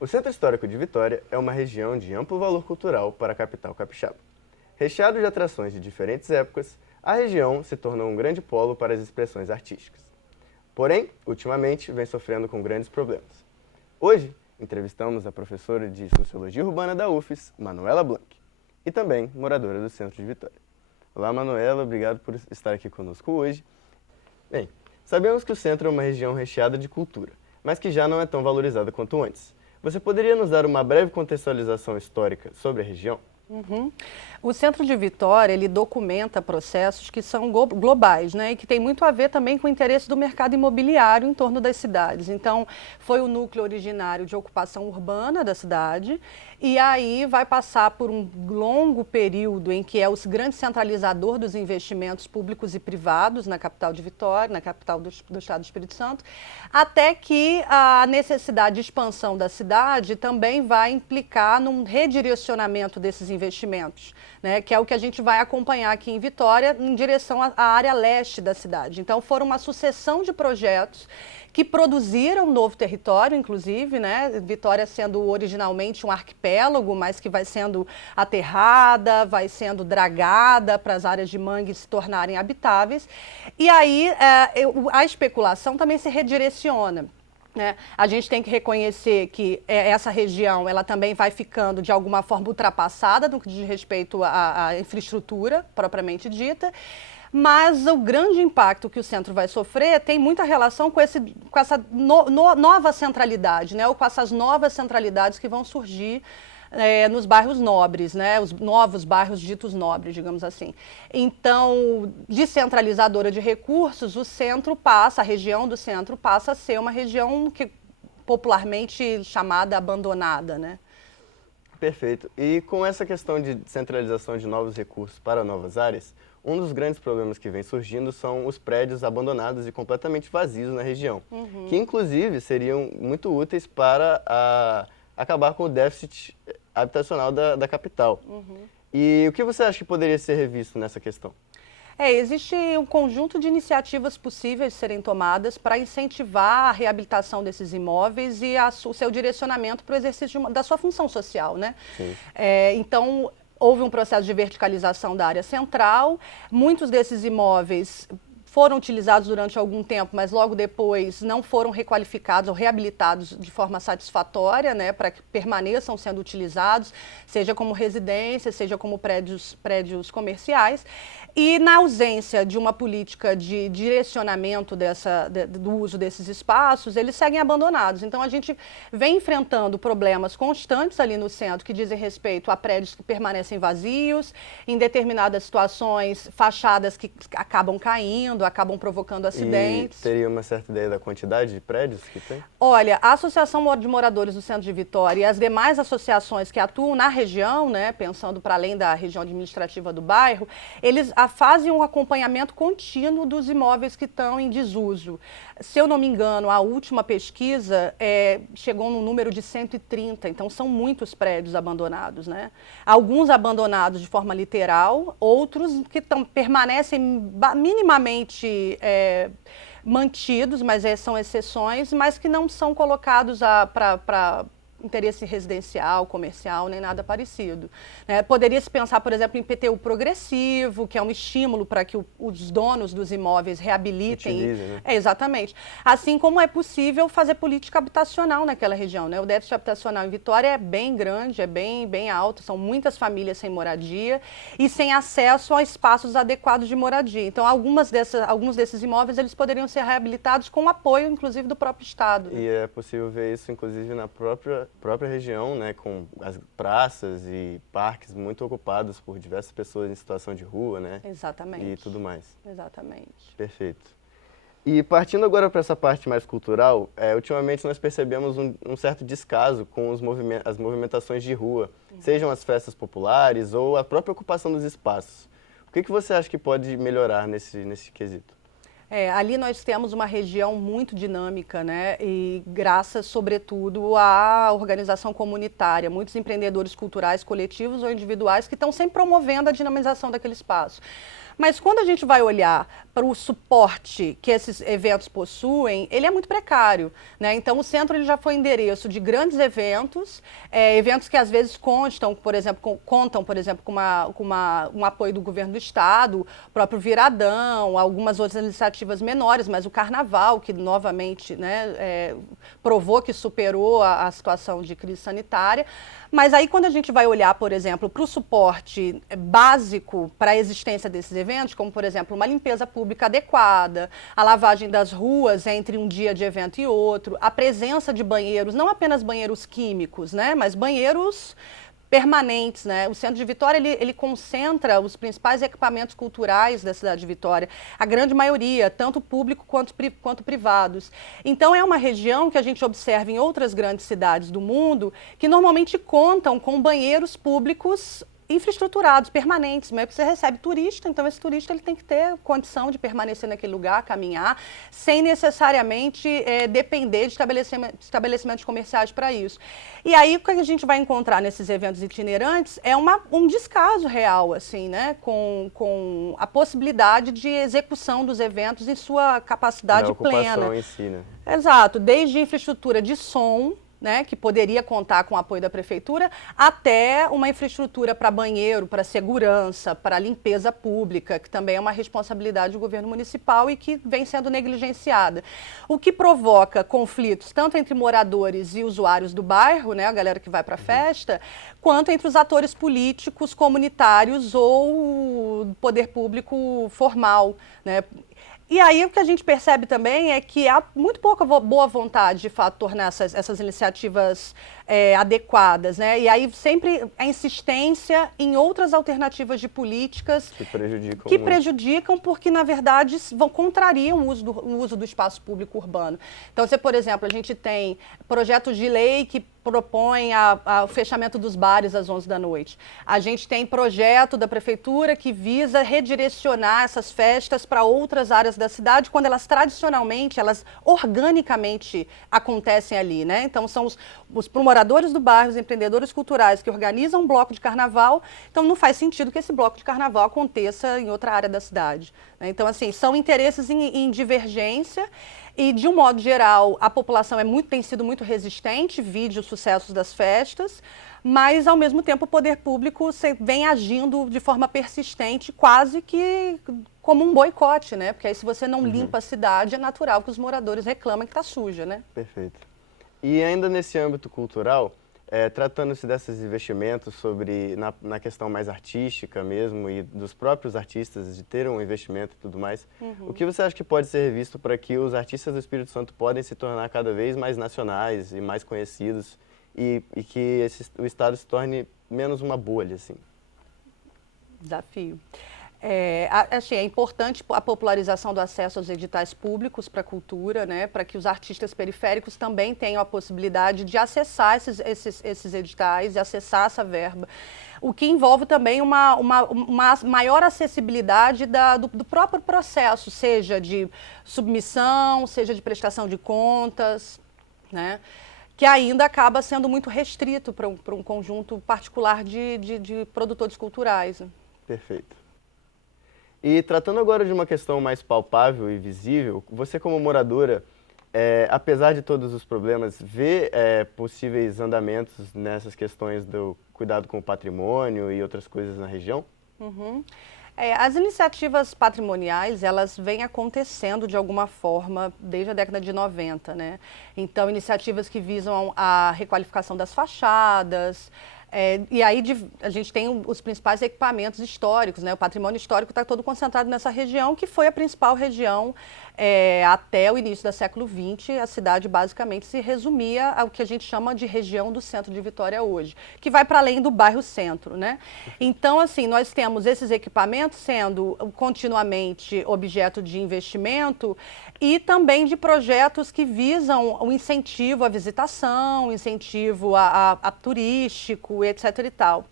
O Centro Histórico de Vitória é uma região de amplo valor cultural para a capital capixaba. Recheado de atrações de diferentes épocas, a região se tornou um grande polo para as expressões artísticas. Porém, ultimamente, vem sofrendo com grandes problemas. Hoje, entrevistamos a professora de Sociologia Urbana da UFES, Manuela Blanc, e também moradora do Centro de Vitória. Olá, Manuela, obrigado por estar aqui conosco hoje. Bem, sabemos que o centro é uma região recheada de cultura, mas que já não é tão valorizada quanto antes. Você poderia nos dar uma breve contextualização histórica sobre a região? O Centro de Vitória, ele documenta processos que são globais, né, e que tem muito a ver também com o interesse do mercado imobiliário em torno das cidades. Então, foi o núcleo originário de ocupação urbana da cidade, e aí vai passar por um longo período em que é o grande centralizador dos investimentos públicos e privados na capital de Vitória, na capital do estado do Espírito Santo, até que a necessidade de expansão da cidade também vai implicar num redirecionamento desses investimentos, né, que é o que a gente vai acompanhar aqui em Vitória, em direção à área leste da cidade. Então, foram uma sucessão de projetos que produziram um novo território, inclusive, né? Vitória sendo originalmente um arquipélago, mas que vai sendo aterrada, vai sendo dragada para as áreas de mangue se tornarem habitáveis. E aí a especulação também se redireciona. A gente tem que reconhecer que essa região ela também vai ficando de alguma forma ultrapassada no que diz respeito à infraestrutura propriamente dita, mas o grande impacto que o centro vai sofrer tem muita relação com essa nova centralidade, né? Ou com essas novas centralidades que vão surgir nos bairros nobres, né? Os novos bairros ditos nobres, digamos assim. Então, descentralizadora de recursos, a região do centro passa a ser uma região que popularmente chamada abandonada, né? Perfeito. E com essa questão de centralização de novos recursos para novas áreas, um dos grandes problemas que vem surgindo são os prédios abandonados e completamente vazios na região, que inclusive seriam muito úteis para acabar com o déficit habitacional da capital. E o que você acha que poderia ser revisto nessa questão? Existe um conjunto de iniciativas possíveis de serem tomadas para incentivar a reabilitação desses imóveis e o seu direcionamento para o exercício da sua função social, né? Então, houve um processo de verticalização da área central, muitos desses imóveis foram utilizados durante algum tempo, mas logo depois não foram requalificados ou reabilitados de forma satisfatória, né, para que permaneçam sendo utilizados, seja como residência, seja como prédios comerciais. E na ausência de uma política de direcionamento do uso desses espaços, eles seguem abandonados. Então, a gente vem enfrentando problemas constantes ali no centro que dizem respeito a prédios que permanecem vazios, em determinadas situações, fachadas que acabam caindo, acabam provocando acidentes. E teria uma certa ideia da quantidade de prédios que tem? Olha, a Associação de Moradores do Centro de Vitória e as demais associações que atuam na região, né, pensando para além da região administrativa do bairro, eles fazem um acompanhamento contínuo dos imóveis que estão em desuso. Se eu não me engano, a última pesquisa chegou no número de 130, então são muitos prédios abandonados, né? Alguns abandonados de forma literal, outros que permanecem minimamente mantidos, mas são exceções, mas que não são colocados para interesse residencial, comercial, nem nada parecido. Poderia se pensar, por exemplo, em IPTU progressivo, que é um estímulo para que os donos dos imóveis reabilitem. Utilize, né? Exatamente. Assim como é possível fazer política habitacional naquela região, né? O déficit habitacional em Vitória é bem grande, é bem alto, são muitas famílias sem moradia e sem acesso a espaços adequados de moradia. Então, alguns desses imóveis eles poderiam ser reabilitados com apoio, inclusive, do próprio Estado. E é possível ver isso, inclusive, na própria região, né, com as praças e parques muito ocupados por diversas pessoas em situação de rua, né? Exatamente. E tudo mais. Exatamente. Perfeito. E partindo agora para essa parte mais cultural, ultimamente nós percebemos um certo descaso com as movimentações de rua, sejam as festas populares ou a própria ocupação dos espaços. O que você acha que pode melhorar nesse quesito? Ali nós temos uma região muito dinâmica, né? E graças, sobretudo, à organização comunitária, muitos empreendedores culturais, coletivos ou individuais que estão sempre promovendo a dinamização daquele espaço. Mas quando a gente vai olhar para o suporte que esses eventos possuem, ele é muito precário, né? Então, o centro ele já foi endereço de grandes eventos, eventos que às vezes contam, por exemplo, com um apoio do governo do estado, o próprio Viradão, algumas outras iniciativas menores, mas o Carnaval, que novamente, né, provou que superou a situação de crise sanitária. Mas aí, quando a gente vai olhar, por exemplo, para o suporte básico para a existência desses eventos, como, por exemplo, uma limpeza pública adequada, a lavagem das ruas entre um dia de evento e outro, a presença de banheiros, não apenas banheiros químicos, né, mas banheiros permanentes, né? O centro de Vitória, ele concentra os principais equipamentos culturais da cidade de Vitória, a grande maioria, tanto público quanto privados. Então, é uma região que a gente observa em outras grandes cidades do mundo, que normalmente contam com banheiros públicos infraestruturados, permanentes, mas você recebe turista, então esse turista ele tem que ter condição de permanecer naquele lugar, caminhar, sem necessariamente depender de estabelecimentos comerciais para isso. E aí o que a gente vai encontrar nesses eventos itinerantes é um descaso real, assim, né, com a possibilidade de execução dos eventos em sua capacidade plena. Em si, né? Exato, desde infraestrutura de som, né, que poderia contar com o apoio da prefeitura, até uma infraestrutura para banheiro, para segurança, para limpeza pública, que também é uma responsabilidade do governo municipal e que vem sendo negligenciada. O que provoca conflitos tanto entre moradores e usuários do bairro, né, a galera que vai para a festa, quanto entre os atores políticos, comunitários ou poder público formal, né? E aí o que a gente percebe também é que há muito pouca boa vontade, de fato, tornar essas iniciativas adequadas, né? E aí sempre a insistência em outras alternativas de políticas que prejudicam porque, na verdade, contrariam o uso do espaço público urbano. Então, por exemplo, a gente tem projetos de lei que propõem o fechamento dos bares às 11 da noite. A gente tem projeto da prefeitura que visa redirecionar essas festas para outras áreas da cidade, quando elas tradicionalmente, elas organicamente acontecem ali, né? Então, são os moradores do bairro, os empreendedores culturais que organizam um bloco de carnaval, então não faz sentido que esse bloco de carnaval aconteça em outra área da cidade, né? Então, assim, são interesses em divergência. E, de um modo geral, a população tem sido muito resistente, vide os sucessos das festas, mas, ao mesmo tempo, o poder público vem agindo de forma persistente, quase que como um boicote, né? Porque aí, se você não limpa a cidade, é natural que os moradores reclamem que está suja, né? Perfeito. E ainda nesse âmbito cultural, tratando-se desses investimentos na questão mais artística mesmo e dos próprios artistas de ter um investimento e tudo mais, o que você acha que pode ser revisto para que os artistas do Espírito Santo podem se tornar cada vez mais nacionais e mais conhecidos e que o Estado se torne menos uma bolha, assim? Desafio. É importante a popularização do acesso aos editais públicos para a cultura, né, para que os artistas periféricos também tenham a possibilidade de acessar esses editais e acessar essa verba. O que envolve também uma maior acessibilidade do próprio processo, seja de submissão, seja de prestação de contas, né, que ainda acaba sendo muito restrito para um conjunto particular de produtores culturais. Perfeito. E tratando agora de uma questão mais palpável e visível, você como moradora, apesar de todos os problemas, vê possíveis andamentos nessas questões do cuidado com o patrimônio e outras coisas na região? As iniciativas patrimoniais, elas vêm acontecendo de alguma forma desde a década de 90, né? Então, iniciativas que visam a requalificação das fachadas. E aí a gente tem os principais equipamentos históricos, né? O patrimônio histórico está todo concentrado nessa região, que foi a principal região até o início do século XX. A cidade basicamente se resumia ao que a gente chama de região do centro de Vitória hoje, que vai para além do bairro centro, né? Então, assim, nós temos esses equipamentos sendo continuamente objeto de investimento e também de projetos que visam o incentivo à visitação, incentivo a turístico, etc. e tal.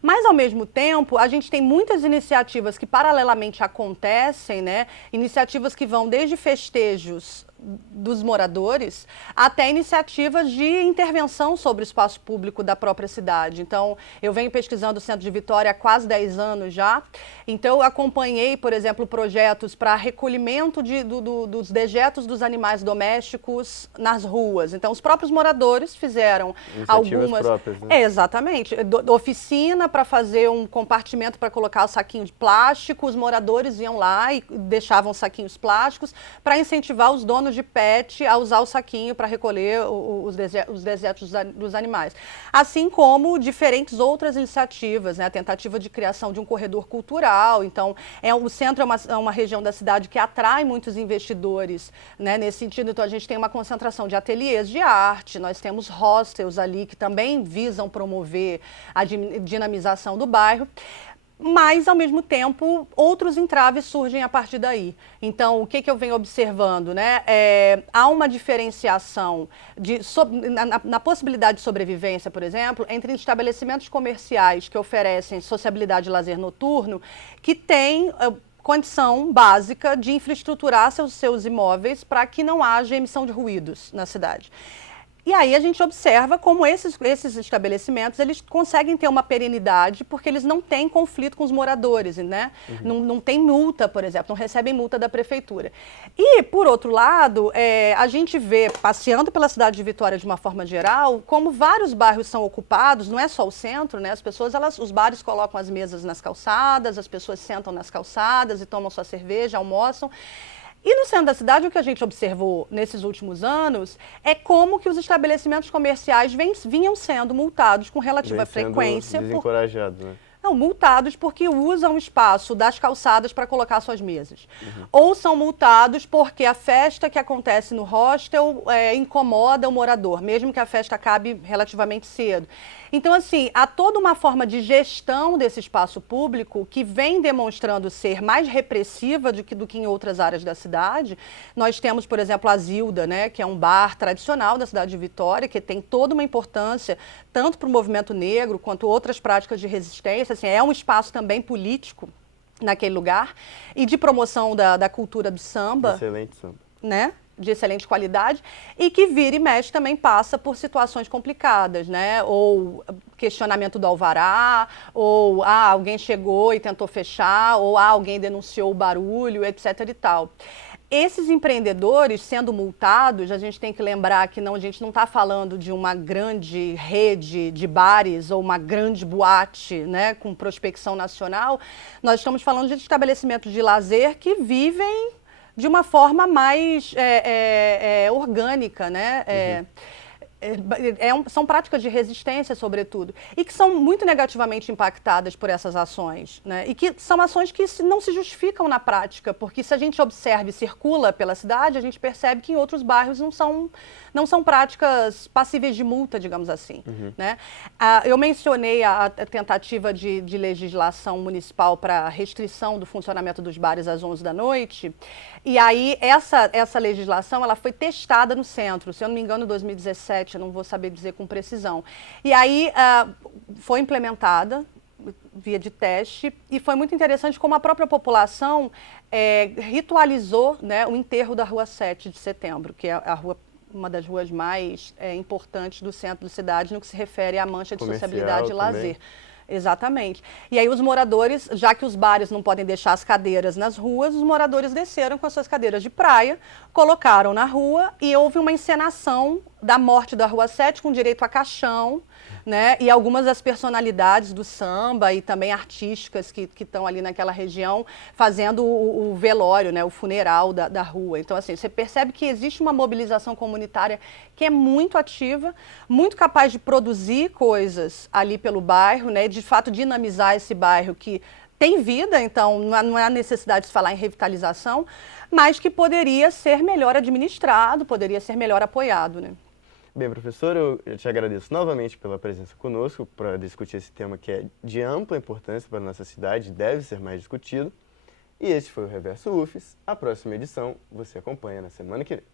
Mas, ao mesmo tempo, a gente tem muitas iniciativas que paralelamente acontecem, né? Iniciativas que vão desde festejos dos moradores até iniciativas de intervenção sobre o espaço público da própria cidade. Então, eu venho pesquisando o Centro de Vitória há quase 10 anos já. Então, eu acompanhei, por exemplo, projetos para recolhimento dos dejetos dos animais domésticos nas ruas. Então, os próprios moradores fizeram algumas... próprias, né? Exatamente. Oficina para fazer um compartimento para colocar o saquinho de plástico. Os moradores iam lá e deixavam saquinhos plásticos para incentivar os donos de pet a usar o saquinho para recolher os dejetos dos animais. Assim como diferentes outras iniciativas, né? A tentativa de criação de um corredor cultural. Então, o centro é uma região da cidade que atrai muitos investidores, né? Nesse sentido, então, a gente tem uma concentração de ateliês de arte, nós temos hostels ali que também visam promover a dinamização do bairro. Mas, ao mesmo tempo, outros entraves surgem a partir daí. Então, o que eu venho observando, né? Há uma diferenciação na possibilidade de sobrevivência, por exemplo, entre estabelecimentos comerciais que oferecem sociabilidade e lazer noturno, que têm condição básica de infraestruturar seus imóveis para que não haja emissão de ruídos na cidade. E aí a gente observa como esses estabelecimentos, eles conseguem ter uma perenidade porque eles não têm conflito com os moradores, né? Não tem multa, por exemplo, não recebem multa da prefeitura. E, por outro lado, a gente vê, passeando pela cidade de Vitória de uma forma geral, como vários bairros são ocupados, não é só o centro, né? As pessoas, os bares colocam as mesas nas calçadas, as pessoas sentam nas calçadas e tomam sua cerveja, almoçam. E no centro da cidade, o que a gente observou nesses últimos anos é como que os estabelecimentos comerciais vinham sendo multados com relativa frequência. Desencorajados, né? Não, multados porque usam o espaço das calçadas para colocar suas mesas. Ou são multados porque a festa que acontece no hostel incomoda o morador, mesmo que a festa acabe relativamente cedo. Então, assim, há toda uma forma de gestão desse espaço público que vem demonstrando ser mais repressiva do que em outras áreas da cidade. Nós temos, por exemplo, a Zilda, né, que é um bar tradicional da cidade de Vitória, que tem toda uma importância tanto para o movimento negro quanto outras práticas de resistência. Assim, é um espaço também político naquele lugar e de promoção da cultura do samba. Excelente samba. Né? De excelente qualidade e que vira e mexe também passa por situações complicadas, né? Ou questionamento do alvará, ou alguém chegou e tentou fechar, ou alguém denunciou o barulho, etc. e tal. Esses empreendedores sendo multados, a gente tem que lembrar que a gente não está falando de uma grande rede de bares ou uma grande boate, né, com prospecção nacional. Nós estamos falando de estabelecimentos de lazer que vivem de uma forma mais orgânica, né? São práticas de resistência, sobretudo, e que são muito negativamente impactadas por essas ações, né? E que são ações que não se justificam na prática, porque se a gente observa e circula pela cidade, a gente percebe que em outros bairros não são práticas passíveis de multa, digamos assim, né? Eu mencionei a tentativa de legislação municipal para restrição do funcionamento dos bares às 11 da noite, e aí essa legislação ela foi testada no centro, se eu não me engano, em 2017, eu não vou saber dizer com precisão. E aí foi implementada via de teste e foi muito interessante como a própria população ritualizou, né, o enterro da Rua 7 de Setembro, que é uma das ruas mais importantes do centro da cidade no que se refere à mancha de sociabilidade e lazer. Exatamente. E aí os moradores, já que os bares não podem deixar as cadeiras nas ruas, os moradores desceram com as suas cadeiras de praia, colocaram na rua e houve uma encenação da morte da Rua 7 com direito a caixão, né? E algumas das personalidades do samba e também artísticas que estão ali naquela região fazendo o velório, né? O funeral da rua. Então, assim, você percebe que existe uma mobilização comunitária que é muito ativa, muito capaz de produzir coisas ali pelo bairro, né? De fato, dinamizar esse bairro que tem vida, então não há necessidade de se falar em revitalização, mas que poderia ser melhor administrado, poderia ser melhor apoiado, né? Bem, professor, eu te agradeço novamente pela presença conosco para discutir esse tema que é de ampla importância para a nossa cidade, deve ser mais discutido. E este foi o Reverso UFES. A próxima edição você acompanha na semana que vem.